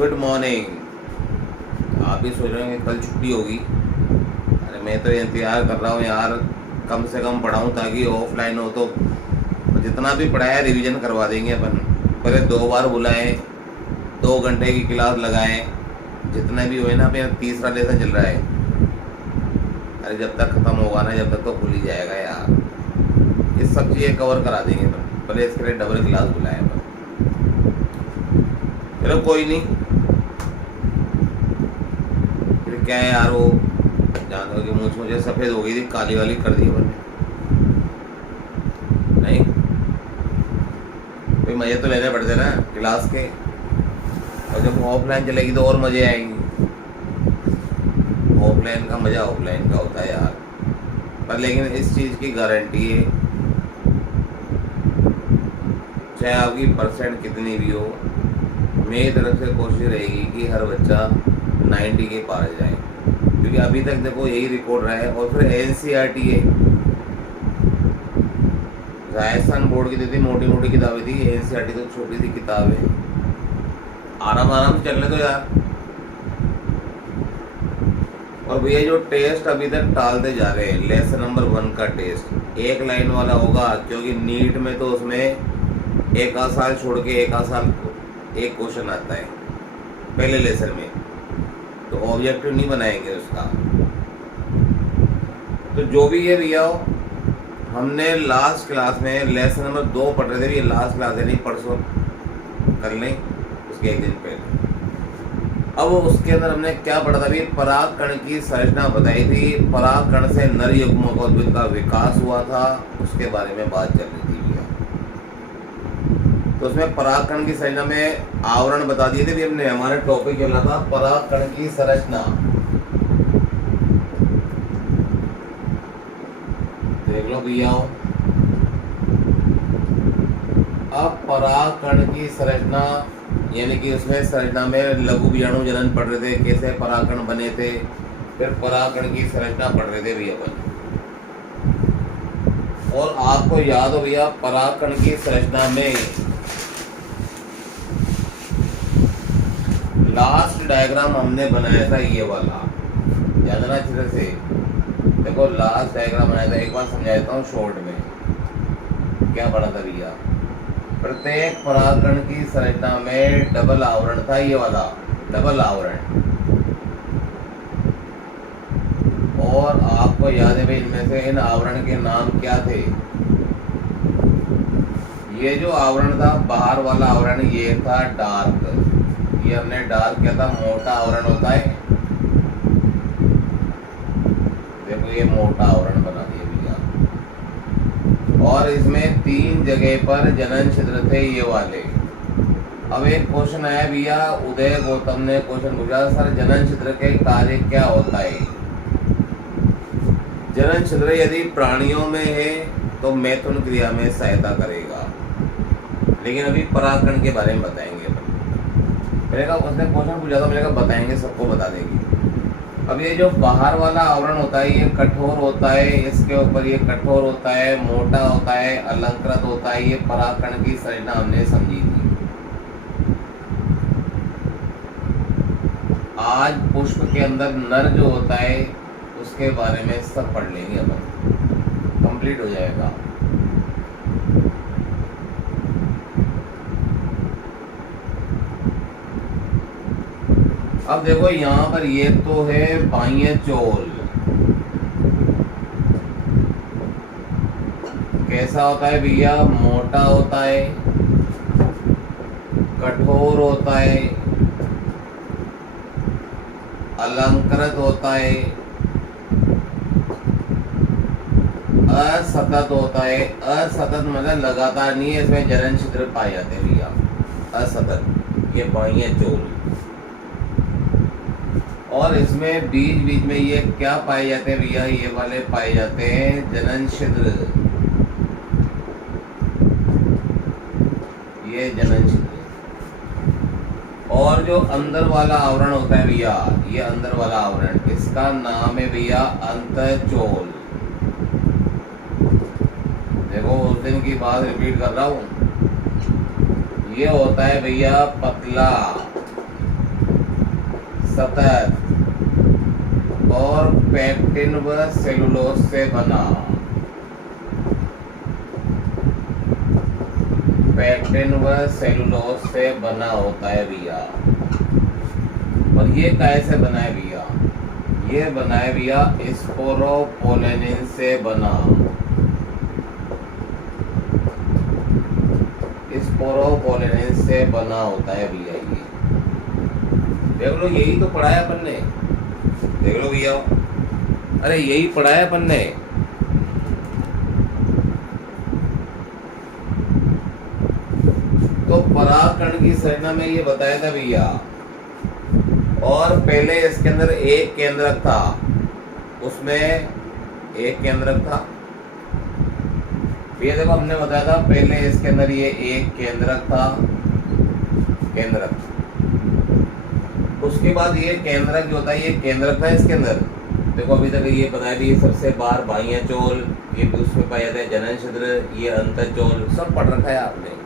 Good morning. आप भी सोच रहे हैं कि कल छुट्टी होगी। अरे मैं तो इंतज़ार कर रहा हूँ यार, कम से कम पढ़ाऊँ ताकि ऑफलाइन हो तो जितना भी पढ़ाया रिवीजन करवा देंगे अपन। पहले 2 बार बुलाएं, 2 घंटे की क्लास लगाएं, जितना भी हुए ना। अपना तीसरा लेसन चल रहा है। अरे जब तक ख़त्म होगा ना, जब तक तो भूल ही जाएगा यार। ये सब चीज़ें कवर करा देंगे अपन। पहले इसके लिए डबल क्लास बुलाएं अपन। चलो कोई नहीं। फिर क्या है यार, वो जान दो कि मुझे सफ़ेद हो गई थी, काली वाली कर दी अपन ने। नहीं कोई मज़े तो लेने पड़ते ना क्लास के, और जब ऑफलाइन चलेगी तो और मज़े आएंगे। ऑफलाइन का मज़ा ऑफलाइन का होता है यार। पर लेकिन इस चीज़ की गारंटी है, चाहे आपकी परसेंट कितनी भी हो, मेरी तरफ से कोशिश रहेगी कि हर बच्चा 90 के पार जाए। क्योंकि अभी तक देखो यही रिकॉर्ड रहा है। और फिर NCERT है, राजस्थान बोर्ड की दी थी, मोटी मोटी किताबें थी। NCERT तो छोटी सी किताब है। आराम आराम से चलने दो यार। और भैया जो टेस्ट अभी तक टालते जा रहे हैं, लेसन नंबर 1 का टेस्ट 1 लाइन वाला होगा, क्योंकि नीट में तो उसमें एक आध साल छोड़ के एक आध साल एक क्वेश्चन आता है पहले लेसन में, तो ऑब्जेक्टिव नहीं बनाएंगे उसका। तो जो भी है भैया, हमने लास्ट क्लास में लेसन नंबर 2 पढ़ रहे थे। ये लास्ट क्लास है, नहीं परसों कर लें, उसके एक दिन पहले। अब उसके अंदर हमने क्या पढ़ा था भी, पराग कण की संरचना बताई थी। पराग कण से नर युग्मकोद्भिद का विकास हुआ था, उसके बारे में बात चल रही थी भैया। तो उसमें पराग कण की संरचना में आवरण बता दिए थे भी हमने। हमारे टॉपिक चला था पराग कण की संरचना। देख लो भैया, अब पराग कण की संरचना यानी कि उसमें संरचना में लघु बीजाणु जनन पढ़ रहे थे, कैसे परागकण बने थे। फिर परागकण की संरचना पढ़ रहे थे भैया अपन। और आपको याद हो भैया, परागकण की संरचना में लास्ट डायग्राम हमने बनाया था ये वाला, याद है ना अच्छे से। देखो लास्ट डायग्राम बनाया था, एक बार समझा देता हूँ शॉर्ट में। क्या पढ़ा था भैया, प्रत्येक परागकण की संरचना में डबल आवरण था, ये वाला डबल आवरण। और आपको याद है भाई, इनमें से इन आवरण के नाम क्या थे। ये जो आवरण था बाहर वाला आवरण, ये था डार्क। ये हमने डार्क क्या था, मोटा आवरण होता है। देखो ये मोटा आवरण बना दिया भैया। और इसमें 3 जगह पर जनन छिद्र थे, ये वाले। अब एक क्वेश्चन आया भैया, उदय गौतम ने क्वेश्चन पूछा, सर जनन छिद्र के कार्य क्या होता है। जनन छिद्र यदि प्राणियों में है तो मैथुन क्रिया में सहायता करेगा। लेकिन अभी परागकण के बारे में बताएंगे अपन। मैंने कहा उसने क्वेश्चन पूछा था, मैंने कहा बताएंगे, सबको बता देंगे। अब ये जो बाहर वाला आवरण होता है, ये कठोर होता है, इसके ऊपर ये कठोर होता है, मोटा होता है, अलंकृत होता है। ये परागकण की संरचना हमने समझी थी। आज पुष्प के अंदर नर जो होता है उसके बारे में सब पढ़ लेंगे अपन, कंप्लीट हो जाएगा। अब देखो यहाँ पर ये तो है बाह्य चोल। कैसा होता है भैया, मोटा होता है, कठोर होता है, अलंकृत होता है, असतत होता है। असतत मतलब लगातार नहीं है, इसमें जनन छिद्र पाए जाते हैं भैया। असतत ये बाह्य चोल। और इसमें बीच बीच में ये क्या पाए जाते हैं भैया, ये वाले पाए जाते हैं जनन छिद्र। ये जनन छिद्र। और जो अंदर वाला आवरण होता है भैया, ये अंदर वाला आवरण, इसका नाम है भैया अंतःचोल। देखो उस दिन की बात रिपीट कर रहा हूँ। ये होता है भैया पतला, सतह और पैक्टिन व सेलुलोज से बना। पैक्टिन व सेलुलोज से बना होता है भैया। और ये कैसे बना है भैया? ये बना है भैया स्पोरोपोलेनिन से बना। स्पोरोपोलेनिन से बना होता है भैया। ये देख लो, यही तो पढ़ा है अपन ने। देख लो भैया, अरे यही पढ़ा है अपन ने। तो परागकण की संरचना में ये बताया था भैया। और पहले इसके अंदर एक केंद्रक था, उसमें एक केंद्रक था। ये देखो, हमने बताया था पहले इसके अंदर ये एक केंद्रक था, केंद्रक। उसके बाद ये केंद्रक जो होता है, ये केंद्रक था इसके अंदर। देखो अभी तक ये बताया भी, सबसे बाहर बाह्य चोल, ये उसमें पाया जाता है जनन छिद्र, ये अंतःचोल, सब पढ़ रखा है आपने।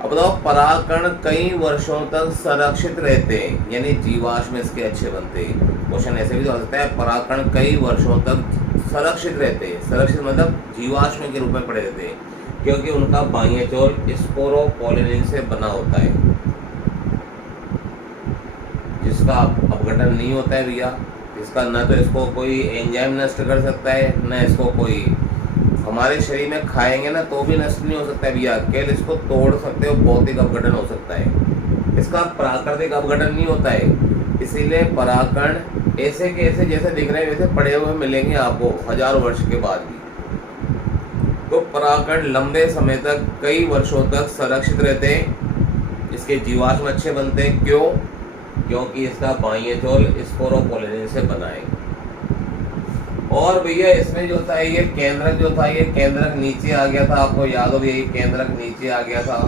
अब बताओ, परागकण कई वर्षों तक संरक्षित रहते हैं, यानी जीवाश्म इसके अच्छे बनते हैं। क्वेश्चन ऐसे भी तो हो सकता है, परागकण कई वर्षों तक संरक्षित रहते हैं। संरक्षित मतलब जीवाश्म के रूप में पड़े रहते हैं, क्योंकि उनका बाह्य चोल स्पोरोपोलेनिन से बना होता है, जिसका अपघटन नहीं होता है भैया। इसका न तो इसको कोई एंजाइम नष्ट कर सकता है, न इसको कोई हमारे शरीर में खाएंगे ना तो भी नष्ट नहीं हो सकता है भैया। केवल इसको तोड़ सकते हो, भौतिक अपघटन हो सकता है, इसका प्राकृतिक अपघटन नहीं होता है। इसीलिए परागकण ऐसे के ऐसे जैसे दिख रहे हैं वैसे पड़े हुए मिलेंगे आपको हजारों वर्ष के बाद भी। तो परागकण लंबे समय तक, कई वर्षों तक संरक्षित रहते हैं, इसके जीवाश्म अच्छे बनते हैं। क्यों? क्योंकि इसका बाह्य चोल स्पोरोपोलेनिन से बना है। और भैया इसमें जो था, ये केंद्रक जो था, ये केंद्रक नीचे आ गया था। आपको याद हो, ये केंद्रक नीचे आ गया था।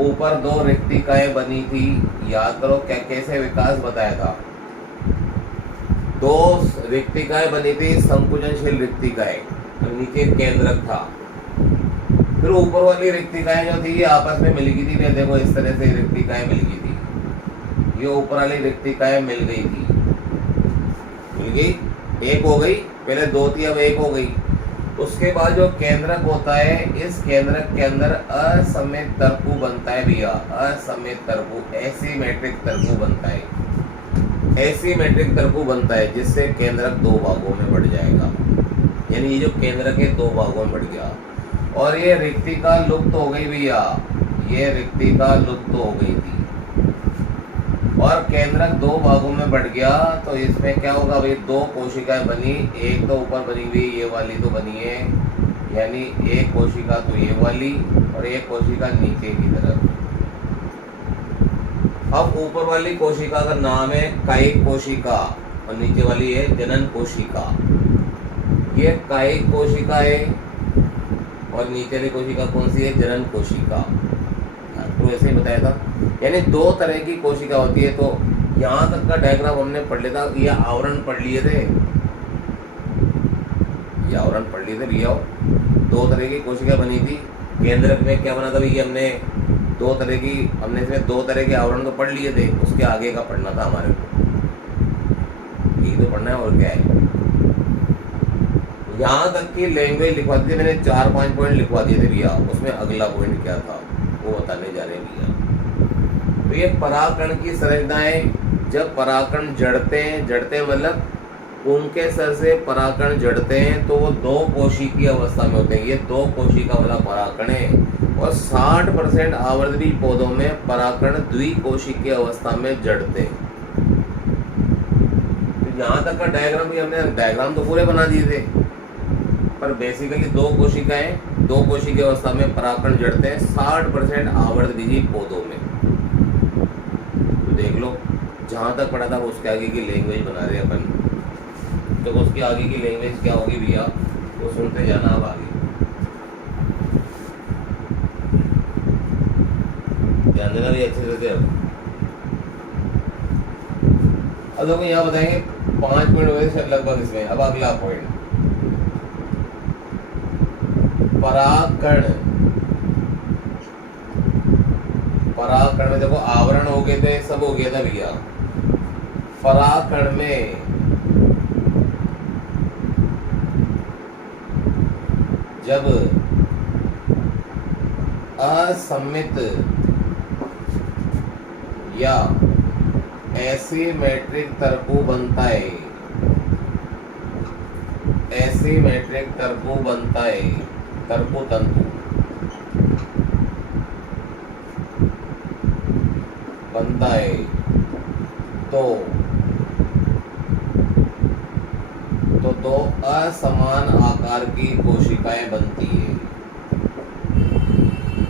ऊपर दो रिक्तिकाएं बनी थी, याद करो क्या कैसे विकास बताया था। दो रिक्तिकाएं बनी थी, संकुचनशील रिक्तिकाएं, और नीचे केंद्रक था। फिर ऊपर वाली रिक्तिकाएं जो थी ये आपस में मिल गई थी। देखो इस तरह से रिक्तिकाएं मिल गई थी, ये ऊपर वाली रिक्तिकाएं मिल गई थी, मिल गई, एक हो गई। पहले दो थी, अब एक हो गई। उसके बाद जो केंद्रक होता है, इस केंद्रक के अंदर असममित तरकु बनता है भैया। असममित तरकु, एसीमेट्रिक तरकु बनता है। एसीमेट्रिक तरकु बनता है, जिससे केंद्रक दो भागों में बढ़ जाएगा। यानी ये जो केंद्रक है दो भागों में बढ़ गया। और ये रिक्तिका लुप्त हो गई भैया, ये रिक्तिका लुप्त हो गई थी और केंद्रक दो भागों में बढ़ गया। तो इसमें क्या होगा भाई, दो कोशिकाएं बनी, एक तो ऊपर बनी हुई, ये वाली तो बनी है, यानी एक कोशिका तो ये वाली और एक कोशिका नीचे की तरफ। अब ऊपर वाली कोशिका का नाम है कायिक कोशिका और नीचे वाली है जनन कोशिका। ये कायिक कोशिका है और नीचे वाली कोशिका कौन सी है? जनन कोशिका। तो ऐसे ही बताया था, यानी दो तरह की कोशिका होती है। तो यहाँ तक का डायग्राम हमने पढ़ लिया था, ये आवरण पढ़ लिए थे, ये आवरण पढ़ लिए थे भैया। दो तरह की कोशिका बनी थी। केंद्रक में क्या बना था भैया? हमने दो तरह की, हमने इसमें दो तरह के आवरण तो पढ़ लिए थे, उसके आगे का पढ़ना था हमारे को, यही तो पढ़ना है और क्या है। यहाँ तक की लैंग्वेज लिखवा दी थी मैंने, 4-5 पॉइंट लिखवा दिए थे भैया। उसमें अगला पॉइंट क्या था वो बताने जा रहे हैं भैया। तो ये परागकण की संरचनाएं, जब परागकण जड़ते मतलब उनके सर से परागकण जड़ते हैं तो वो दो कोशिकीय अवस्था में होते हैं। ये दो कोशिका वाला परागकण है। और 60% आवर्तबीज पौधों में परागकण द्विकोशिकीय अवस्था में जड़ते हैं। तो यहाँ तक का डायग्राम भी हमने, डायग्राम तो पूरे बना दिए थे, पर बेसिकली दो कोशिकाएं, दो कोशिकीय अवस्था में परागकण जड़ते हैं 60% आवर्तबीजी पौधों में। तो देख लो, जहाँ तक पढ़ा था उसके आगे की लैंग्वेज बना रहे अपन। तो उसके आगे की लैंग्वेज क्या होगी भैया, वो सुनते जाना अब आगे। ध्यान देना भी अच्छे से। अब देखो यहाँ बताएंगे 5 मिनट हुए लगभग इसमें। अब अगला पॉइंट, परागकण। परागकण में देखो आवरण हो गए थे, सब हो गया था भैया। पराकण में जब असममित या एसिमेट्रिक तर्कु बनता है, एसिमेट्रिक तर्कु बनता है, तर्कु तंतु बनता है, तो दो असमान आकार की कोशिकाएं बनती है,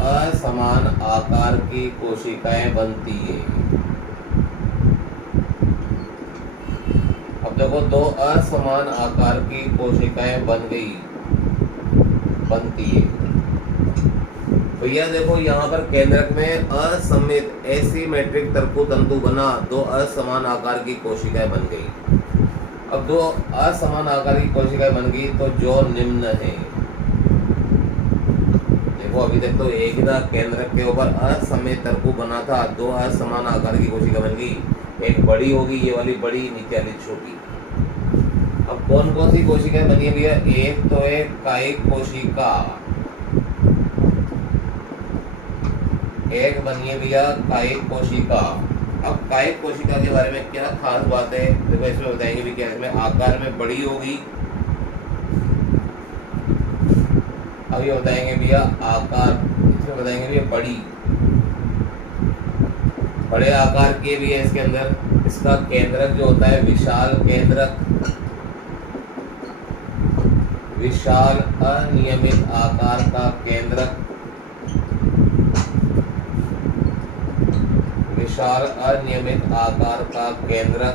असमान आकार की कोशिकाएं बनती है। अब देखो दो असमान आकार की कोशिकाएं बनती है। भैया देखो यहाँ पर केंद्रक में असममित एसिमेट्रिक तर्कु तंतु बना, दो असमान आकार की कोशिकाएं बन गई। अब दो असमान आकार की कोशिकाएं बन गई तो जो निम्न है, देखो अभी तक तो एक ही था, केंद्रक के ऊपर असममित तर्कु बना था, दो असमान आकार की कोशिका बन गई, एक बड़ी होगी, ये वाली बड़ी, नीचे वाली छोटी। अब कौन कौन सी कोशिकाएं बनी है भैया? एक तो है कायिक कोशिका, एक बनी है भैया कायिक कोशिका। अब कायिक कोशिका के बारे में क्या खास बात है, देखो इसमें बताएंगे भी क्या, इसमें आकार में बड़ी होगी। अब ये बताएंगे भैया आकार, इसमें बताएंगे भैया बड़ी, बड़े आकार के भी है इसके अंदर। इसका केंद्रक जो होता है विशाल केंद्रक, विशाल अनियमित आकार का केंद्रक, विशाल अनियमित आकार का केंद्रक।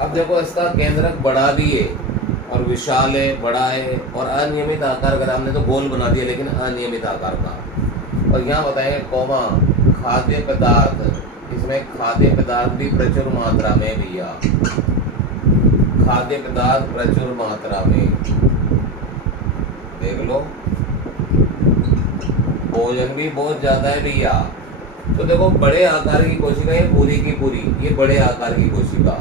अब देखो इसका केंद्रक बड़ा भी है और विशाल है, बड़ा है, और अनियमित आकार का, हमने तो गोल बना दिया लेकिन अनियमित आकार का। और यहाँ बताएंगे कोमा खाद्य पदार्थ, इसमें खाद्य पदार्थ भी प्रचुर मात्रा में भैया, खाद्य पदार्थ प्रचुर मात्रा में, देख लो भोजन भी बहुत ज्यादा है भैया। तो देखो बड़े आकार की कोशिका है पूरी की पूरी, ये बड़े आकार की कोशिका,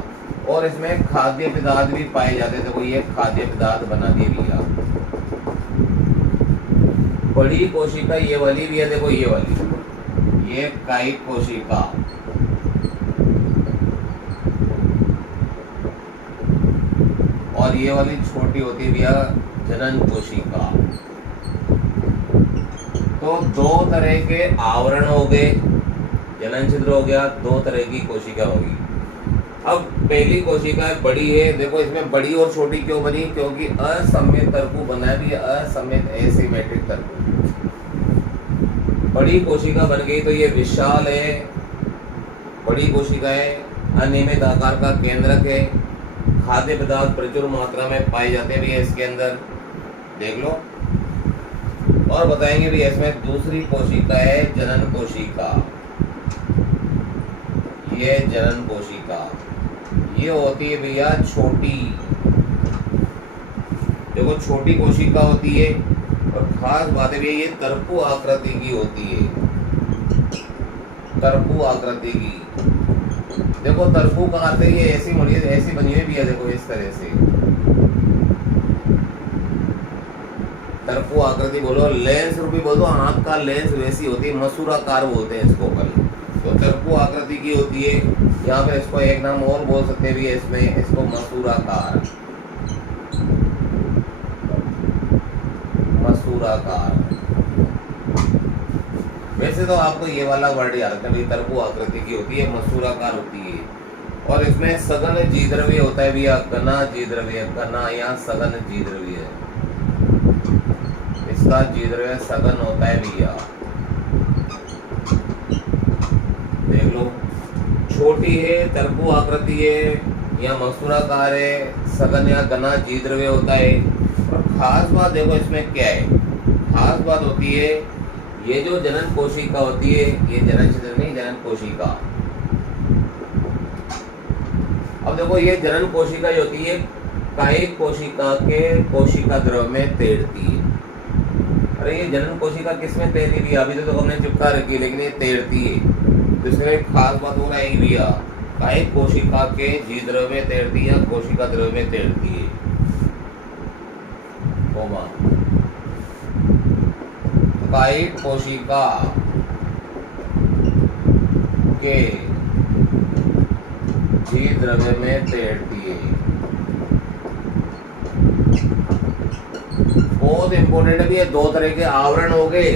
और इसमें खाद्य पदार्थ भी पाए जाते हैं। देखो ये खाद्य पदार्थ बना दिए भैया। बड़ी कोशिका ये वाली भी है, देखो ये वाली, ये कायिक कोशिका, और ये वाली छोटी होती है भैया जनन कोशिका। तो दो तरह के आवरण हो गए, जनन छिद्र हो गया, दो तरह की कोशिका होगी। अब पहली कोशिका बड़ी है, देखो इसमें बड़ी और छोटी क्यों बनी? क्योंकि असममित तर्कु बना है भी, असममित एसिमेट्रिक तर्कु। बड़ी कोशिका बन गई तो ये विशाल है, बड़ी कोशिका है, अनियमित आकार का केंद्रक है, खाद्य पदार्थ प्रचुर मात्रा में पाए जाते हैं भैया इसके अंदर, देख लो। और बताएंगे भी इसमें दूसरी कोशिका है जनन कोशिका, ये जनन कोशिका, ये होती है भैया छोटी, देखो छोटी कोशिका होती है, और खास बात है भैया ये तर्कु आकृति की होती है, तर्कु आकृति की। देखो तर्कु का अर्थ है ये ऐसी बनी है भैया, देखो इस तरह से तर्कु आकृति बोलो, लेंस रूपी बोलो, आंख का लेंस वैसी होती है, मसूराकार बोलते हैं इसको कल। तो तर्कु आकृति की होती है, यहाँ पे इसको एक नाम और बोल सकते भी है इसमें, इसको मसूराकार, मसूराकार। वैसे तो आपको ये वाला वर्ड याद रखना है, तर्कु आकृति की होती है, मसूराकार होती है, और इसमें सघन जीद्रव्य होता है भैया, घना जीद्रव्य, घना या सघन जीद्रव्य, इसका जीद्रव्य सघन होता है भैया, देख लो। छोटी है, तर्कु आकृति है, या मसूराकार है, सघन या घना जीद्रव्य होता है। और खास बात देखो इसमें क्या है, खास बात होती है ये जो जनन कोशिका होती है, ये जनन छिद्र नहीं, जनन कोशिका। अब देखो ये जनन कोशिका जो होती है कायिक कोशिका के कोशिका द्रव में तैरती है। अरे ये जनन कोशिका किसमें तैरती है? अभी तो हमने चिपका रखी है, लेकिन ये तैरती है। तो इसमें खास बात हो रहा है भैया, कायिक कोशिका के जी द्रव्य में तैरती है, कोशिका द्रव्य में तैरती है। कायिक कोशिका के जी द्रव्य में तैरती है। बहुत इंपॉर्टेंट है भी, ये दो तरह के आवरण हो गए।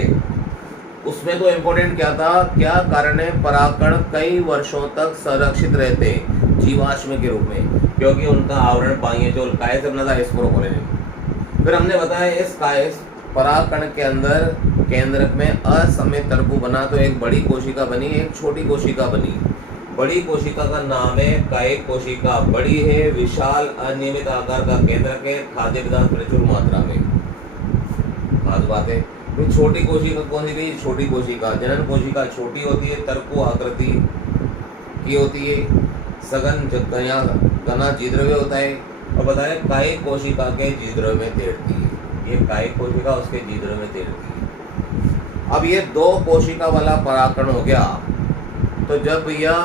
उसमें तो इंपॉर्टेंट क्या था, क्या कारण है, परागकण कई वर्षों तक संरक्षित रहते जीवाश्म के रूप में, क्योंकि उनका आवरण पानी जो काय से बना था, स्पोरोपोलिन। फिर हमने बताया इस काय परागकण के अंदर केंद्रक में असममित तंतु बना, तो एक बड़ी कोशिका बनी, एक छोटी कोशिका बनी। बड़ी कोशिका का नाम है कायिक कोशिका। बड़ी है, विशाल अनियमित आकार का केंद्रक है, खाद्य पदार्थ प्रचुर मात्रा में। खास बात है। फिर छोटी कोशिका कौन सी गई, छोटी कोशिका जनन कोशिका छोटी होती है, तरकु आकृति की होती है, सघन घना जीद्रव्य होता है। और बताया कायिक कोशिका के जीद्रव्य में तैरती है। ये कायिक कोशिका उसके जीद्रव्य में तैरती है। अब ये दो कोशिका वाला परागकण हो गया। तो जब यह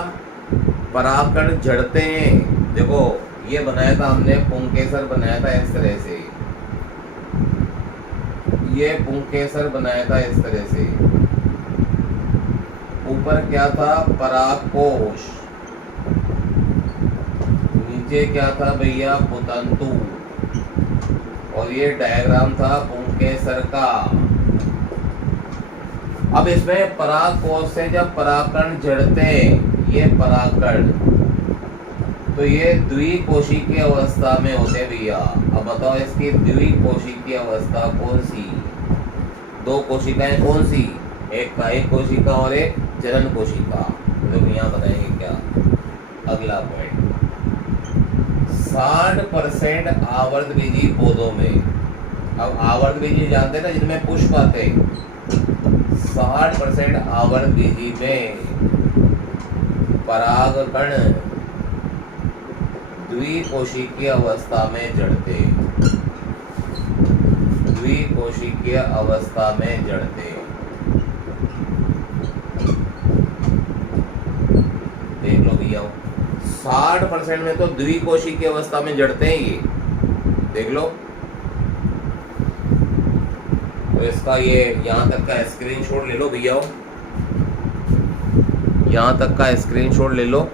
परागकण जड़ते हैं, देखो ये बनाया था हमने, पुंकेसर बनाया था इस तरह से, ये पुंकेसर बनाया था इस तरह से। ऊपर क्या था, परागकोश, नीचे क्या था भैया, पुतंतु, और ये डायग्राम था पुंकेसर का। अब इसमें परागकोश से जब परागकण जड़ते हैं, ये परागकण, तो ये द्विकोशिकीय अवस्था में होते भैया। अब बताओ इसकी द्विकोशिकीय अवस्था कौन सी, दो कोशिकाएं कौन सी, एक कायिक कोशिका और एक जनन कोशिका। तो यहाँ बताएंगे क्या, अगला पॉइंट, 60% आवर्तबीजी पौधों में। अब आवर्तबीजी जानते हैं ना, जिनमें पुष्प आते हैं, 60% आवर्तबीजी में परागकण द्विकोशिकीय अवस्था में जड़ते, द्विकोशिकीय अवस्था में जड़ते। देख लो भैया, 60% में तो द्विकोशिकीय अवस्था में जड़ते हैं ये, देख लो। तो इसका ये यहाँ तक का स्क्रीनशॉट ले लो भैया, यहाँ तक का स्क्रीनशॉट ले लो।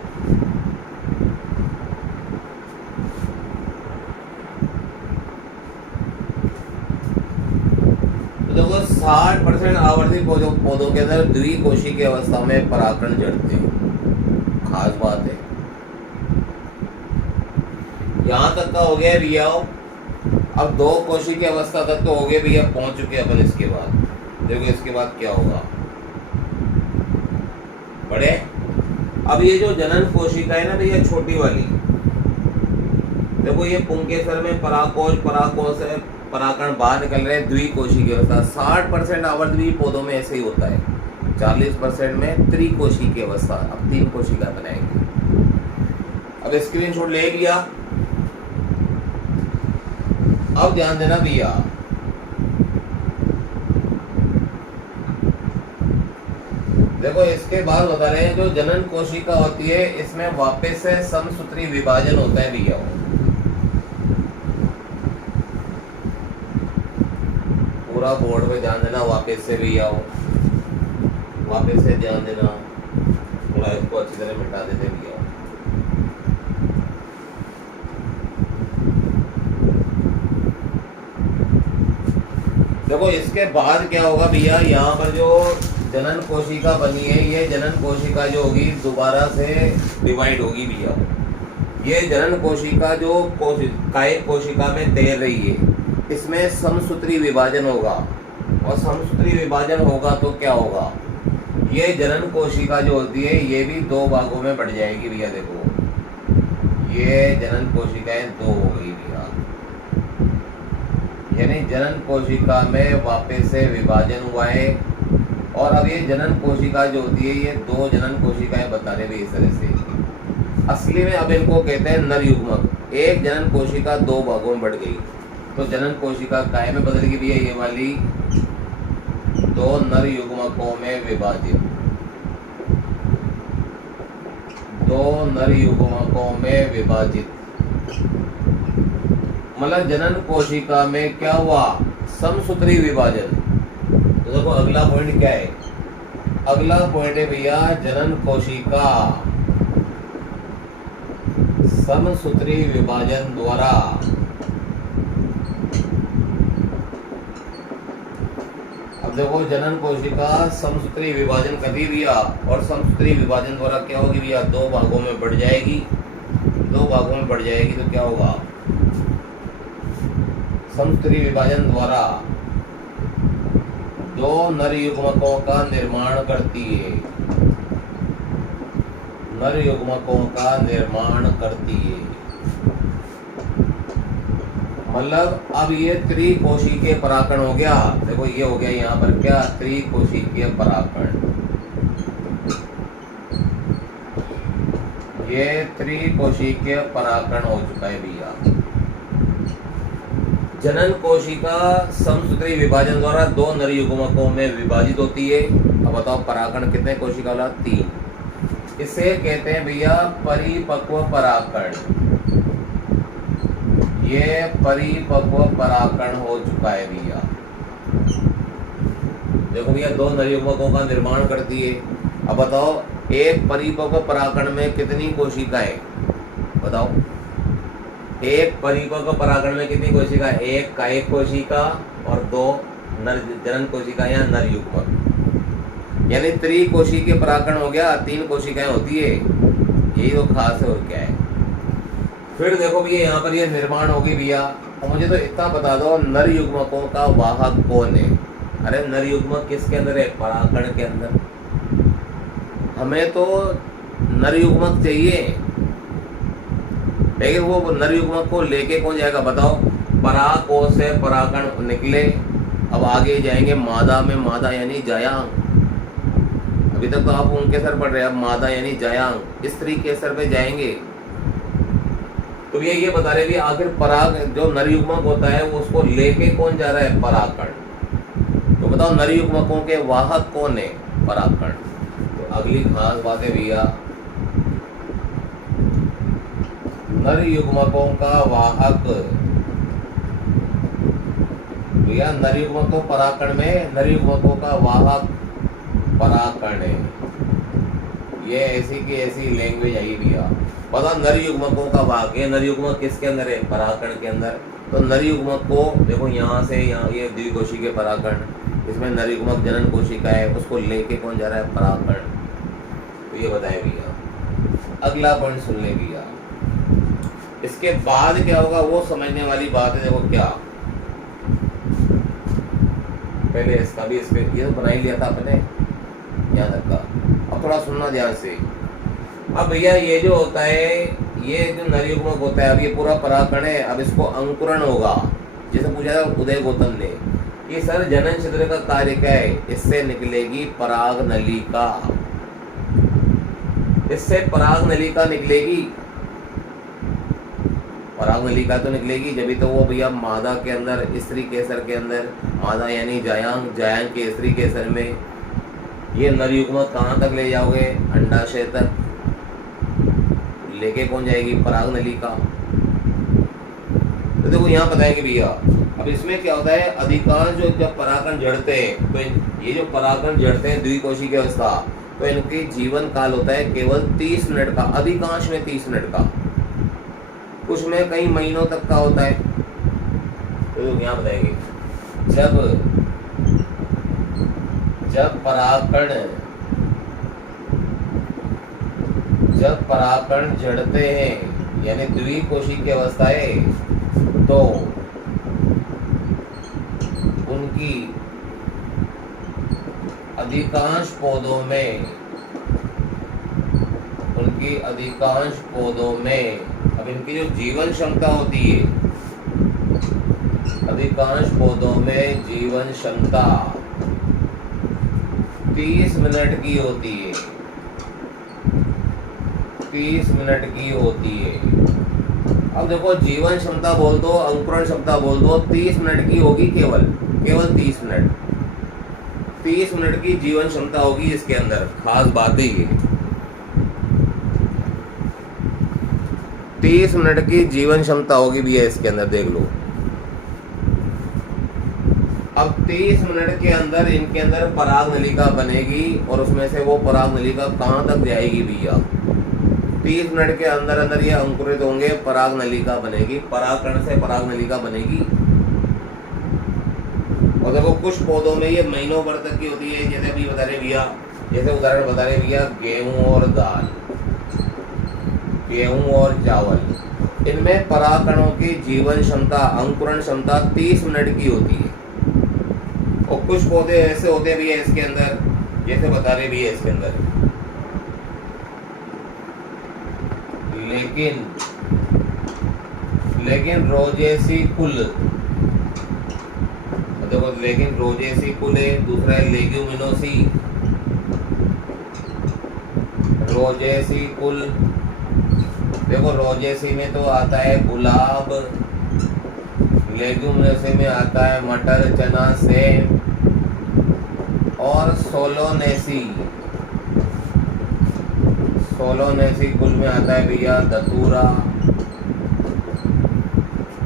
देखो 60% आवर्ती पौधों के अंदर द्विकोशिकीय अवस्था में परागकण जड़ते हैं। खास बात है, यहाँ तक का हो गया भैया। अब दो कोशिकीय अवस्था तक तो हो गए भैया, पहुंच चुके अपन। इसके बाद देखो, इसके बाद क्या होगा, बड़े। अब ये जो जनन कोशिका है ना भैया, छोटी वाली, देखो ये पुंकेसर में परागकोश है, परागकण बाहर निकल रहे हैं, द्विकोशिकीय अवस्था। 60% आवर्तबीजी पौधों में ऐसे ही होता है, 40% में त्रिकोशिकीय अवस्था। अब 3 कोशिका बनाएंगे। अब स्क्रीनशॉट ले लिया। अब ध्यान देना भैया, देखो इसके बाद बता रहे हैं, जो जनन कोशिका होती है, इसमें वापस से समसूत्री विभाजन होता है भैया। पूरा बोर्ड पे ध्यान देना, वापस से भैया, वापस से ध्यान देना, थोड़ा इसको अच्छी तरह मिटा देते भैया। देखो इसके बाद क्या होगा भैया, यहाँ पर जो जनन कोशिका बनी है, ये जनन कोशिका जो होगी दोबारा से डिवाइड होगी भैया। ये जनन कोशिका जो कायिक कोशिका में तैर रही है, इसमें समसूत्री विभाजन होगा। और समसूत्री विभाजन होगा तो क्या होगा, ये जनन कोशिका जो होती है, ये भी 2 भागों में बढ़ जाएगी भैया। देखो ये जनन कोशिकाएं 2 हो गई भैया, यानी जनन कोशिका में वापस से विभाजन हुआ है। और अब ये जनन कोशिका जो होती है, ये 2 जनन कोशिकाएं बता रहे भी इस तरह से। असली में अब इनको कहते हैं नर युग्मक। एक जनन कोशिका 2 भागों में बढ़ गई, तो जनन कोशिका काय में बदल गई भैया, ये वाली 2 नर युग्मकों में विभाजित। दो नर युग्मकों में विभाजित, मतलब जनन कोशिका में क्या हुआ, समसूत्री विभाजन। तो देखो अगला पॉइंट क्या है, अगला पॉइंट है भैया जनन कोशिका समसूत्री विभाजन द्वारा देखो जनन कोशिका समसूत्री विभाजन कभी भी और समसूत्री विभाजन द्वारा क्या होगी भैया, दो भागों में बढ़ जाएगी, दो भागों में बढ़ जाएगी। तो क्या होगा, समसूत्री विभाजन द्वारा दो नर युग्मकों का निर्माण करती है, नर युग्मकों का निर्माण करती है। मतलब अब ये त्रिकोशिकीय पराकण हो गया। देखो ये हो गया यहाँ पर क्या, त्रिकोशिकीय पराकण। ये त्रिकोशिकीय पराकण हो चुका है भैया। जनन कोशिका समसूत्री विभाजन द्वारा दो नर युग्मकों में विभाजित होती है। अब बताओ पराकण कितने कोशिका वाला, 3। इसे कहते हैं भैया परिपक्व पराकण। ये परिपक्व पराकण हो चुका है भैया। देखो भैया दो नर युग्मकों का निर्माण करती है। अब बताओ एक परिपक्व पराकण में कितनी कोशिकाएं, बताओ एक परिपक्व पराकण में कितनी कोशिका है, एक कायिक कोशिका और दो नर जनन कोशिका या नर युग्मक, यानी त्रिकोशिकीय पराकण हो गया, 3 कोशिकाएं होती है। यही तो खास है और क्या है। फिर देखो भैया यहाँ पर ये निर्माण होगी भैया। और मुझे तो इतना बता दो नर युग्मकों का वाहक कौन है। अरे नर युग्मक किसके अंदर है, पराकण के अंदर। हमें तो नर युग्मक चाहिए, लेकिन वो नर युग्मक को लेके कौन जाएगा, बताओ। पराकोश से पराकण निकले, अब आगे जाएंगे मादा में, मादा यानी जायांग। अभी तक तो आप उनके सर पढ़ रहे हैं, अब मादा यानी जायांग, स्त्री के सर पे जाएंगे। तो ये बता रहे भी आखिर पराग जो नर युग्मक होता है वो उसको लेके कौन जा रहा है, पराकण। तो बताओ नर युग्मकों के वाहक कौन है, पराकण। तो अगली खास बात है भैया, नर युग्मकों का वाहक भैया, नर युग्मक तो पराकण में, नर युग्मकों का वाहक पराकण है। ये ऐसी की ऐसी लैंग्वेज आई भैया। पता नर युग्मकों का वाहक है, नर युग्मक किसके अंदर है, पराकण के अंदर। तो नर युग्मक को देखो यहाँ से यहाँ ये द्विकोशिकीय पराकण, इसमें नर युग्मक जनन कोशिका है, उसको लेके कौन जा रहा है, पराकण। तो ये बताए भैया। अगला पॉइंट सुन ले भैया, इसके बाद क्या होगा वो समझने वाली बात है। देखो क्या, पहले इसका भी इसमें ये तो बना ही लिया था अपने, याद रखा। अब थोड़ा सुनना ध्यान से। अब भैया ये जो होता है, ये जो नर युग्मक होता है, अब ये पूरा पराकण है, अब इसको अंकुरण होगा। जैसे पूछा था उदय गौतम ने कि सर जनन छिद्र का कार्य क्या है, इससे निकलेगी पराग नलिका, इससे पराग नलिका निकलेगी। पराग नलिका तो निकलेगी जब तो वो भैया मादा के अंदर, स्त्री केसर के अंदर, मादा यानी जायांग, जायांग के स्त्री केसर में ये नर युग्मक कहाँ तक ले जाओगे, अंडाशय तक लेके कौन जाएगी, पराग नलिका। तो देखो यहाँ बताएंगे भैया। अब इसमें क्या होता है, अधिकांश जो जब परागण जड़ते हैं, तो ये जो परागण जड़ते हैं द्विकोशिकीय अवस्था, तो इनके जीवन काल होता है केवल 30 मिनट का, अधिकांश में 30 मिनट का, कुछ में कई महीनों तक का होता है। तो यहाँ बताएंगे जब परागण जड़ते हैं यानी द्विकोशिकीय अवस्था है, तो उनकी अधिकांश पौधों में अब इनकी जो जीवन क्षमता होती है, अधिकांश पौधों में जीवन क्षमता 30 मिनट की होती है, 30 मिनट की होती है। अब देखो जीवन क्षमता बोल दो, अंकुरण क्षमता बोल दो, 30 मिनट की होगी, केवल 30 मिनट, 30 मिनट की जीवन क्षमता होगी इसके अंदर। खास बात है ये। 30 मिनट की जीवन क्षमता होगी भैया इसके अंदर, देख लो। अब 30 मिनट के अंदर इनके अंदर पराग नलिका बनेगी और उसमें से वो पराग नलिका कहाँ तक जाएगी भैया? 30 मिनट के अंदर अंदर ये अंकुरित होंगे, पराग नलिका बनेगी, परागकण से पराग नलिका बनेगी। और देखो कुछ पौधों में ये महीनों भर तक की होती है, जैसे अभी बता रहे भैया, जैसे उदाहरण बता रहे भैया गेहूं और दाल, गेहूं और चावल, इनमें परागकणों की जीवन क्षमता, अंकुरण क्षमता 30 मिनट की होती है। और कुछ पौधे ऐसे होते भी है इसके अंदर, जैसे बता रहे भी है इसके अंदर, लेकिन रोजेसी कुल, देखो लेकिन रोजेसी कुल है, दूसरा है लेग्यूमिनोसी, रोजेसी कुल। देखो रोजेसी में तो आता है गुलाब, लेग्यूमिनोसी में आता है मटर, चना, सेम, और सोलोनेसी, सोलोनेसी कुल में आता है भैया धतूरा।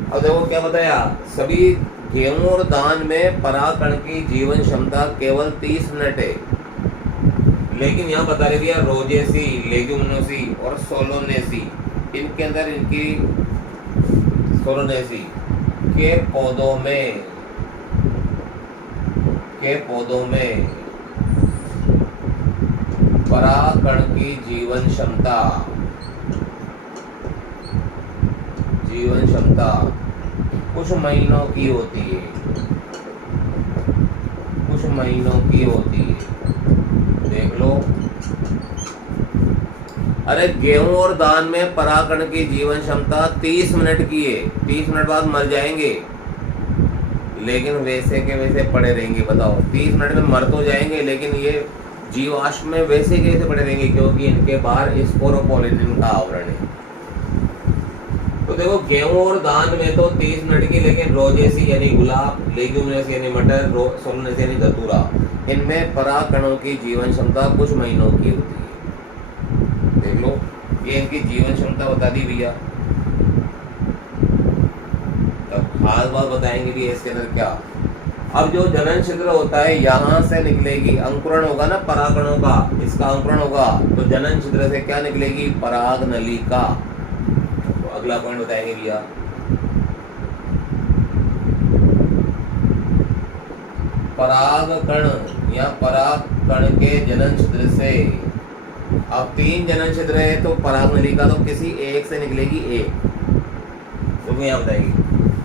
अब देखो क्या बताया, सभी गेहूं और धान में परागकण की जीवन क्षमता केवल 30 मिनट है, लेकिन यहाँ बता रहे भैया रोजेसी, लेग्यूमिनोसी और सोलोनेसी, इनके अंदर इनकी सोलोनेसी के पौधों में परागकण की जीवन क्षमता कुछ महीनों की होती है, कुछ महीनों की होती है, देख लो। अरे गेहूं और धान में परागकण की जीवन क्षमता 30 मिनट की है, 30 मिनट बाद मर जाएंगे, लेकिन वैसे के वैसे पड़े रहेंगे। बताओ 30 मिनट में मर तो जाएंगे, लेकिन ये जीवाश्म में वैसे के वैसे पड़े रहेंगे, क्योंकि इनके बाहर स्पोरोपोलिन का आवरण है। तो देखो गेहूं और धान में तो 30 मिनट की, लेकिन रोजेसी यानी गुलाब, लेग्यूमिनस यानी मटर, सोलोनेसी यानी धतूरा, इनमें परागकणों की जीवन क्षमता कुछ महीनों की होती है। देख लो ये इनकी जीवन क्षमता बता दी भैया। अब खास बात बताएंगे कि इसके अंदर क्या। अब जो जनन छिद्र होता है यहाँ से निकलेगी, अंकुरण होगा ना परागकणों का, इसका अंकुरण होगा, तो जनन छिद्र से क्या निकलेगी? पराग नलिका। तो अगला पॉइंट बताएंगे भैया, परागकण या परागकण के जनन छिद्र से। अब 3 जनन छिद्र है तो पराग नलिका तो किसी एक से निकलेगी, एक। तो यहाँ बताएगी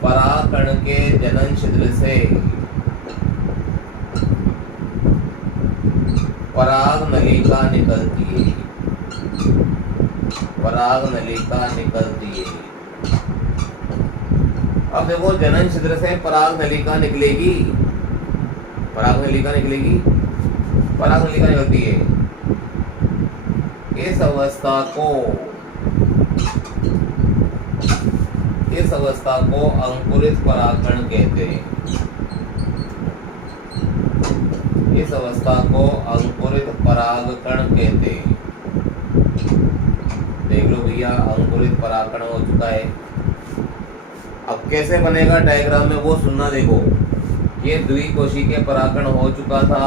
परागकण के जनन छिद्र से पराग नलिका निकलती है, पराग नलिका निकलती है। अब देखो जनन छिद्र से पराग नलिका निकलेगी, पराग नलिका निकलेगी, पराग नलिका निकलती है। इस अवस्था को अंकुरित परागकण कहते हैं। इस अवस्था को अंकुरित परागकण कहते हैं। देख लो भैया अंकुरित परागकण हो चुका है। अब कैसे बनेगा डायग्राम में वो सुनना। देखो ये द्विकोशिकीय परागकण हो चुका था।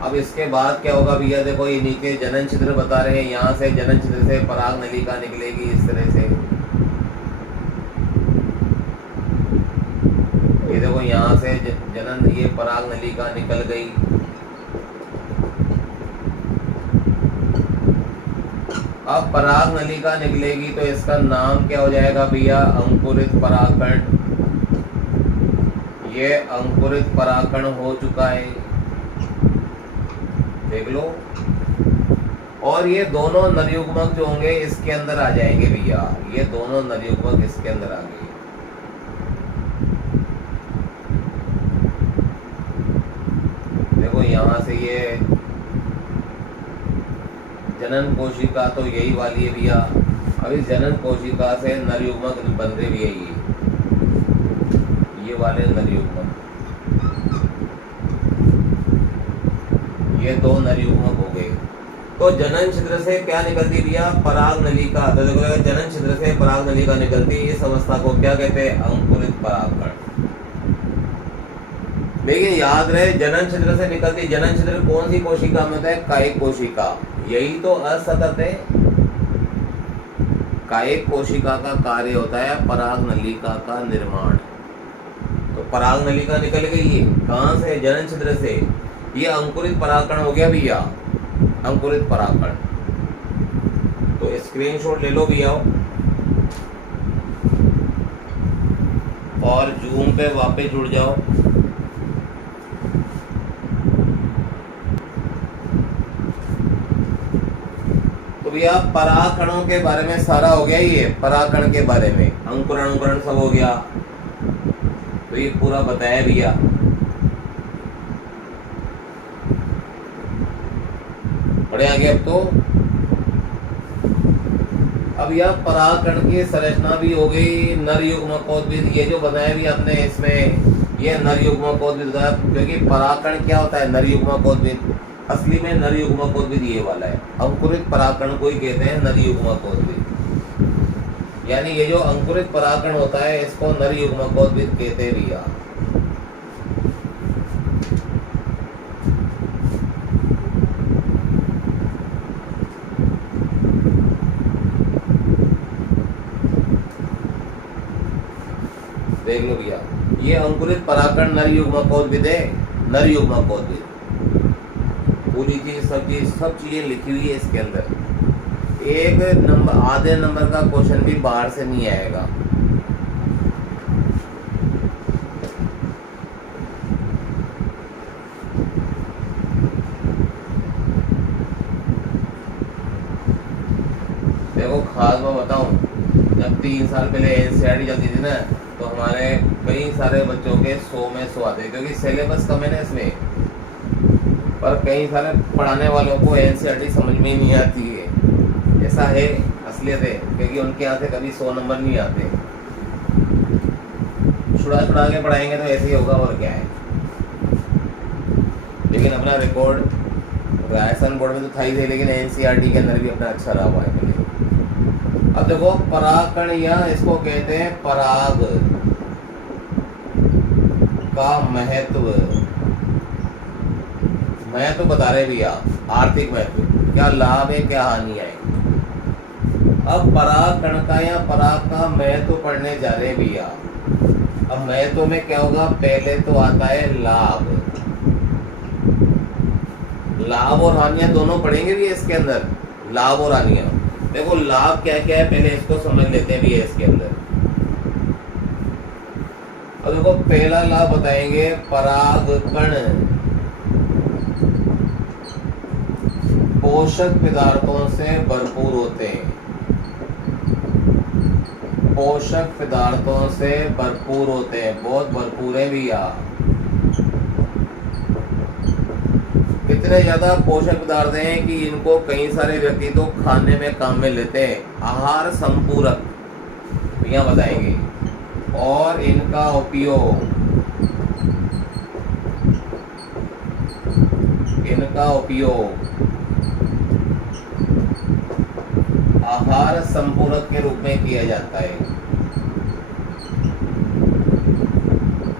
अब इसके बाद क्या होगा भैया, देखो ये नीचे जनन छिद्र बता रहे हैं, यहाँ से जनन छिद्र से पराग नलिका निकलेगी इस तरह से। ये देखो यहाँ से जनन, ये पराग नलिका निकल गई। अब पराग नलिका निकलेगी तो इसका नाम क्या हो जाएगा भैया? अंकुरित परागकण। ये अंकुरित परागकण हो चुका है, देख लो। और ये दोनों नरयुग्मक जो होंगे इसके अंदर आ जाएंगे भैया, ये दोनों नरयुग्मक इसके अंदर आ गए। देखो यहाँ से ये जनन कोशिका तो यही वाली है भैया। अब इस जनन कोशिका से नरयुग्मक बन रहे भी है, ये वाले नरयुग्मक, ये 2 नरयुग्मक हो गए। तो जनन छिद्र से क्या निकलती भैया, पराग नलिका। तो देखो जनन छिद्र से पराग नलिका निकलती, इस अवस्था को क्या कहते हैं, अंकुरित परागकण। लेकिन याद रहे जनन छिद्र से निकलती, जनन छिद्र कौन सी कोशिका में होता है, कायिक कोशिका। यही तो असतत है। कायिक कोशिका का कार्य होता है पराग नलिका का निर्माण। तो पराग नलिका निकल गई है कहां से, जनन छिद्र से। ये अंकुरित परागकण हो गया भैया, अंकुरित परागकण। तो स्क्रीनशॉट ले लो भैया और जूम पे वापस जुड़ जाओ। तो भैया परागकणों के बारे में सारा हो गया, ये परागकण के बारे में अंकुरण अंकुरण सब हो गया। तो ये पूरा बताया भैया। बड़े आगे अब तो अब यह परागकण की संरचना भी हो गई, नर युग्मकोद्भिद। ये जो बताया भी आपने इसमें, ये नर युग्मकोद्भिद बताया, क्योंकि परागकण क्या होता है, नर युग्मकोद्भिद। असली में नर युग्मकोद्भिद ये वाला है, अंकुरित परागकण को ही कहते हैं नर युग्मकोद्भिद। यानी ये जो अंकुरित परागकण होता है इसको नर युग्मकोद्भिद कहते हैं भैया। देख लो भैया, ये अंकुरित परागकण नर युग्मकोद्भिद है, नर युग्मकोद्भिद। पूरी चीज सब चीजें लिखी हुई है इसके अंदर। एक नंबर, आधे नंबर का क्वेश्चन भी बाहर से नहीं आएगा। देखो खास बात बताऊं, जब 3 साल पहले एनसीईआरटी चलती थी ना, तो हमारे कई सारे बच्चों के 100 में 100 आते, क्योंकि सिलेबस कम है ना इसमें। पर कई सारे पढ़ाने वालों को एनसीईआरटी समझ में ही नहीं आती है। ऐसा है, असलियत है, क्योंकि उनके यहाँ से कभी 100 नंबर नहीं आते। छुड़ा छुड़ा के पढ़ाएंगे तो ऐसे ही होगा, और क्या है। लेकिन अपना रिकॉर्ड राजस्थान बोर्ड में तो था ही थे, लेकिन एनसीईआरटी के अंदर भी अपना अच्छा रहा हुआ है। अब देखो परागकण, या इसको कहते हैं पराग का महत्व। महत्व बता रहे भैया, आर्थिक महत्व, क्या लाभ है क्या हानि है। अब परागकण का या पराग का महत्व पढ़ने जा रहे भैया। अब महत्व में क्या होगा, पहले तो आता है लाभ। लाभ और हानियां दोनों पढ़ेंगे भी इसके अंदर, लाभ और हानियां। देखो लाभ क्या क्या है, पहले इसको समझ लेते हैं भी इसके अंदर। अब देखो पहला लाभ बताएंगे, परागकण पोषक पदार्थों से भरपूर होते हैं। पोषक पदार्थों से भरपूर होते हैं, बहुत भरपूर है भैया। इतने ज्यादा पोषक पदार्थ हैं कि इनको कई सारे व्यक्ति तो खाने में काम में लेते हैं। आहार संपूरक भैया बताएंगे। और इनका उपयोग आहार संपूरक के रूप में किया जाता है।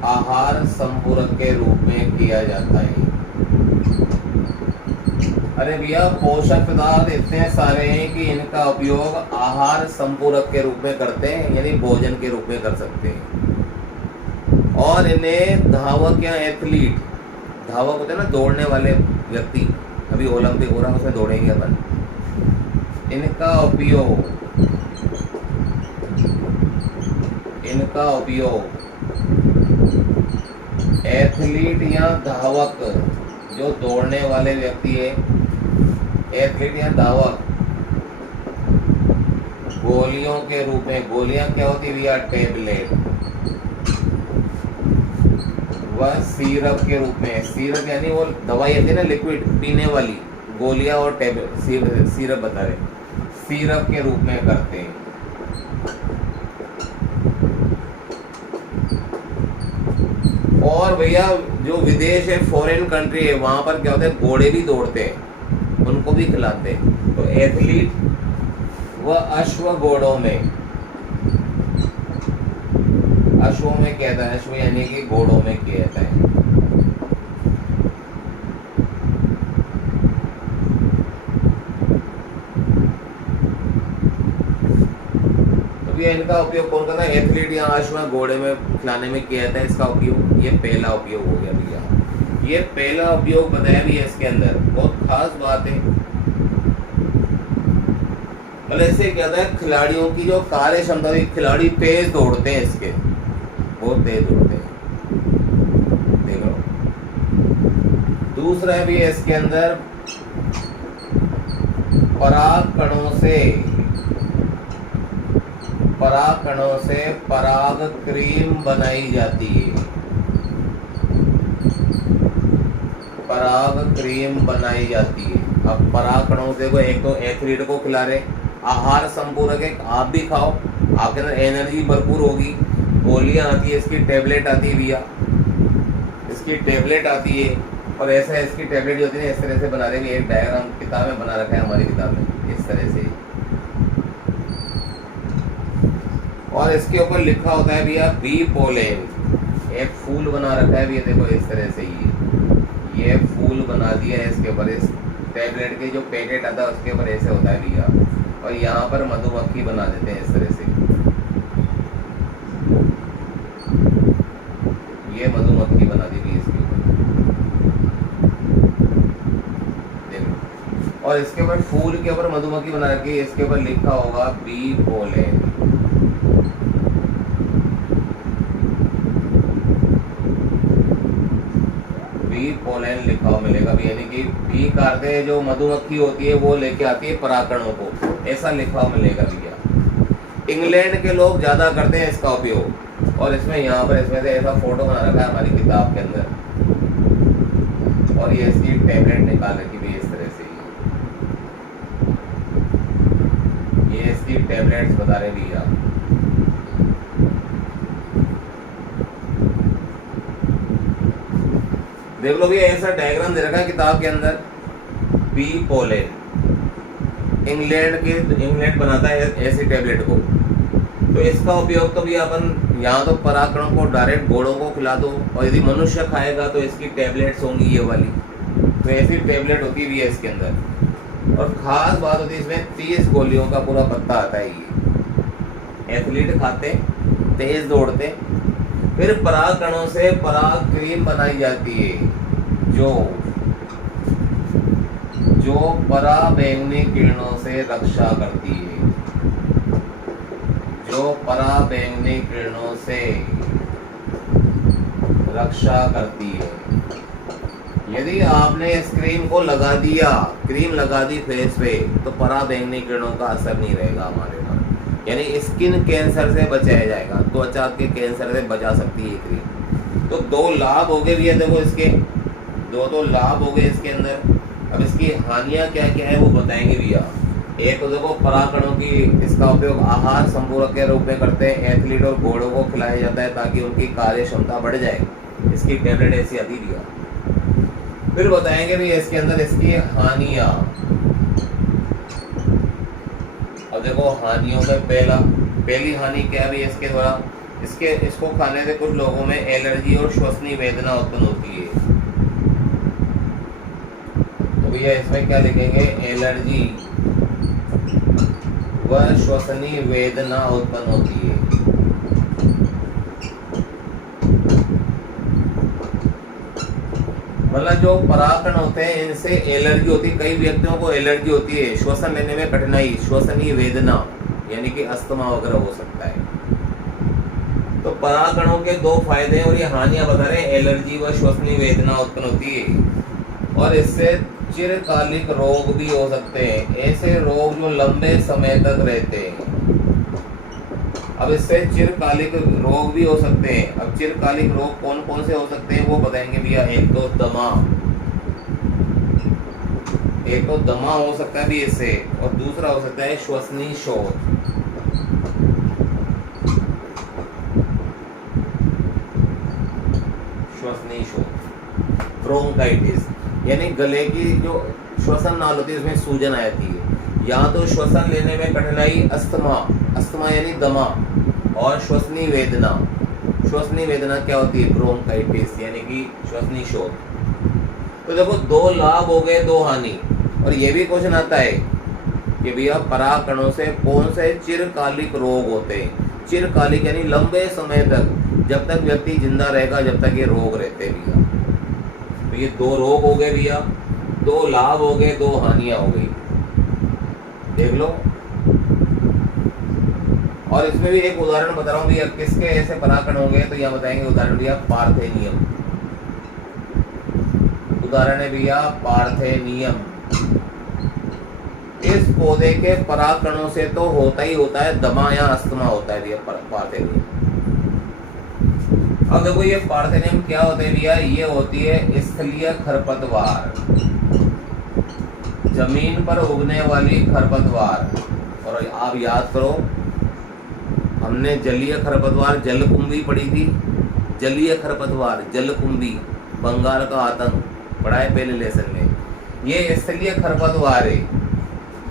आहार संपूरक के रूप में किया जाता है। अरे भैया पोषक पदार्थ इतने सारे हैं कि इनका उपयोग आहार संपूरक के रूप में करते हैं, यानी भोजन के रूप में कर सकते हैं। और इन्हें धावक या एथलीट, धावक होते हैं ना दौड़ने वाले व्यक्ति, अभी ओलंपिक हो रहा है उसमें दौड़ेंगे अपन। इनका उपयोग एथलीट या धावक, जो दौड़ने वाले व्यक्ति है, एथलीट या धावक, गोलियों के रूप में। गोलियां क्या होती है भैया, टेबलेट। वह सिरप के रूप में, सिरप यानी वो दवाई होती है ना लिक्विड पीने वाली, गोलियां और टेबलेट, सिरप बता रहे, सिरप के रूप में करते हैं। और भैया जो विदेश है, फॉरेन कंट्री है, वहां पर क्या होता है, घोड़े भी दौड़ते हैं। उनको भी खिलाते हैं। तो एथलीट व अश्व घोड़ों में, अश्वों में कहता है, अश्व यानी कि घोड़ों में कहता है। तो ये इनका उपयोग कौन करता है? एथलीट या अश्व घोड़े में खिलाने में किया जाता है इसका उपयोग। ये पहला उपयोग हो गया भैया। ये पहला उपयोग बताया भी है इसके अंदर, बहुत खास बात है। मतलब इससे क्या होता है, खिलाड़ियों की जो कार्य क्षमता, खिलाड़ी तेज दौड़ते हैं, इसके बहुत तेज दौड़ते हैं। देखो दूसरा भी है इसके अंदर, पराग कणों से पराग क्रीम बनाई जाती है। पराग क्रीम बनाई जाती है। अब पराग कणों से को एक तो एथलीट को खिला रहे, आहार संपूरक है, आप भी खाओ, आपके अंदर एनर्जी भरपूर होगी। गोलियां आती है, इसकी टैबलेट आती है भैया, इसकी टैबलेट आती है। और ऐसा इसकी टैबलेट जो होती है इस तरह से बना रहे हैं, एक डायग्राम किताब में बना रखा है हमारी किताब में इस तरह से। और इसके ऊपर लिखा होता है भैया बी पोलेन, एक फूल बना रखा है भैया, देखो इस तरह से ये फूल बना दिया है इसके ऊपर। इस टैबलेट के जो पैकेट आता है उसके ऊपर ऐसे होता है भैया, और यहाँ पर मधुमक्खी बना देते हैं इस तरह से। ये मधुमक्खी बना दी गई इसके ऊपर, देखो। और इसके ऊपर फूल के ऊपर मधुमक्खी बना रखी है, इसके ऊपर लिखा होगा बी पोलेन। बी पोलेन लिखा हुआ मिलेगा, यानी कि बी का अर्थ है जो मधुमक्खी होती है वो लेके आती है परागकणों को, ऐसा लिखा हुआ मिलेगा भैया। इंग्लैंड के लोग ज्यादा करते हैं इसका उपयोग। और इसमें यहाँ पर इसमें से ऐसा फोटो बना रखा है हमारी किताब के अंदर, और ये इसकी टैबलेट निकाल रखी भी इस तरह से। ये इसकी टैबलेट्स बता रहे भैया। देख लो भैया, ऐसा डायग्राम दे रखा है किताब के अंदर। बी पोलेन, इंग्लैंड बनाता है ऐसी टैबलेट को। तो इसका उपयोग तो भी अपन यहाँ तो परागकणों को डायरेक्ट घोड़ों को खिला दो, और यदि मनुष्य खाएगा तो इसकी टैबलेट्स होंगी ये वाली। तो ऐसी टैबलेट होती भी है इसके अंदर। और खास बात होती है इसमें 30 गोलियों का पूरा पत्ता आता है। ये एथलीट खाते, तेज दौड़ते, फिर परागकणों से पराग क्रीम बनाई जाती है जो पराबैंगनी किरणों से रक्षा करती है, जो पराबैंगनी किरणों से रक्षा करती है। यदि आपने इस क्रीम को लगा दिया, क्रीम लगा दी फेस पे, तो पराबैंगनी किरणों का असर नहीं रहेगा हमारे पर, यानी स्किन कैंसर से बचाया जाएगा, त्वचा के कैंसर से बचा सकती है क्रीम। तो 2 लाभ हो गए भैया, देखो इसके 2 लाभ हो गए इसके अंदर। अब इसकी हानियां क्या क्या है वो बताएंगे भैया। एक तो देखो परागकणों की इसका उपयोग आहार संपूरक के रूप में करते हैं, एथलीट और घोड़ों को खिलाया जाता है ताकि उनकी कार्य क्षमता बढ़ जाए। इसकी टैबलेट ऐसी आती भैया। फिर बताएंगे भी इसके अंदर इसकी हानियां। अब देखो हानियों में पहली हानि क्या है इसके द्वारा, इसको खाने से कुछ लोगों में एलर्जी और श्वसनीय वेदना उत्पन्न होती है। तो भैया इसमें क्या लिखेंगे, एलर्जी व श्वसनीय वेदना उत्पन्न होती है। मतलब जो परागकण होते हैं इनसे एलर्जी होती है, कई व्यक्तियों को एलर्जी होती है, श्वसन लेने में कठिनाई, श्वसनीय वेदना, यानी कि अस्थमा वगैरह हो सकता है। तो परागकणों के 2 फायदे हैं और ये हानियां बता रहे हैं, एलर्जी व श्वसनीय वेदना उत्पन्न होती है, और इससे चिरकालिक रोग भी हो सकते हैं, ऐसे रोग जो लंबे समय तक रहते हैं। अब इससे चिरकालिक रोग भी हो सकते हैं। अब चिरकालिक रोग कौन कौन से हो सकते हैं वो बताएंगे भैया। एक तो दमा हो सकता है भी इससे, और दूसरा हो सकता है श्वसनीय शोथ। ब्रोंकाइटिस, यानी गले की जो श्वसन नाल होती है, उसमें सूजन आ जाती है। या तो श्वसन लेने में कठिनाई, अस्थमा, अस्थमा यानी दमा, और श्वसनी वेदना। श्वसनी वेदना क्या होती है? ब्रोंकाइटिस यानी कि श्वसनी शोथ। तो देखो 2 लाभ हो गए, 2 हानि। और ये भी क्वेश्चन आता है कि भैया परागकणों से कौन से चिरकालिक रोग होते हैं? चिरकालिक यानी लंबे समय तक, जब तक व्यक्ति जिंदा रहेगा, जब तक ये रोग रहते हैं भैया। तो ये 2 रोग हो गए भैया, 2 लाभ हो गए, 2 हानियां हो गई, देख लो। और इसमें भी एक उदाहरण बता रहा हूँ भैया, किसके ऐसे परागकण हो गए, तो यह बताएंगे उदाहरण भैया, पार्थेनियम। उदाहरण है भैया पार्थेनियम। इस पौधे के परागकणों से तो होता ही होता है दमा या अस्थमा होता है भैया पार्थेनियम। अब देखो ये पार्थेनियम क्या होते हैं भैया? ये होती है स्थलीय खरपतवार, जमीन पर उगने वाली खरपतवार। और आप याद करो, हमने जलीय खरपतवार जलकुंभी पढ़ी थी। जलीय खरपतवार जलकुंभी, बंगाल का आतंक पढ़ा है पहले लेसन में। ये स्थलीय खरपतवार है,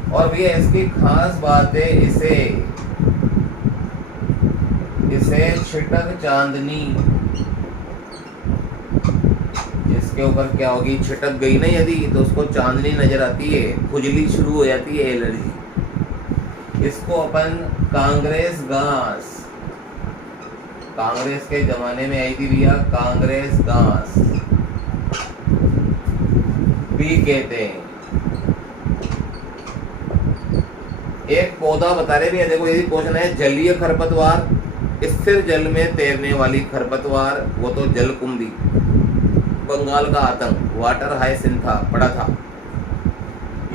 और भैया इसकी खास बात है, इसे छिटक चांदनी, इसके ऊपर क्या होगी? छिटक गई ना यदि, तो उसको चांदनी नजर आती है, खुजली शुरू हो जाती है, एलर्जी। इसको अपन कांग्रेस घास, कांग्रेस के जमाने में आई थी भैया कांग्रेस घास भी कहते हैं। एक पौधा बता रहे भैया, देखो यदि क्वेश्चन है जलीय खरपतवार, स्थिर जल में तैरने वाली खरपतवार, वो तो जलकुंभी, बंगाल का आतंक, वाटर हाइसिंथा पढ़ा था।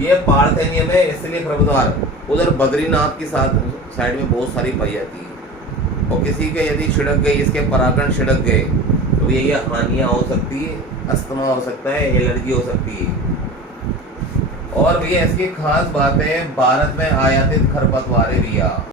ये पार्थेनियम है, इसलिए खरपतवार। उधर बद्रीनाथ की साइड में बहुत सारी पाई जाती है। और किसी के यदि छिड़क गई, इसके परागकण छिड़क गए, तो ये हानियां हो सकती है, अस्थमा हो सकता है, एलर्जी हो सकती है। और भैया इसकी खास बात है, भारत में आयातित खरपतवार है भैया।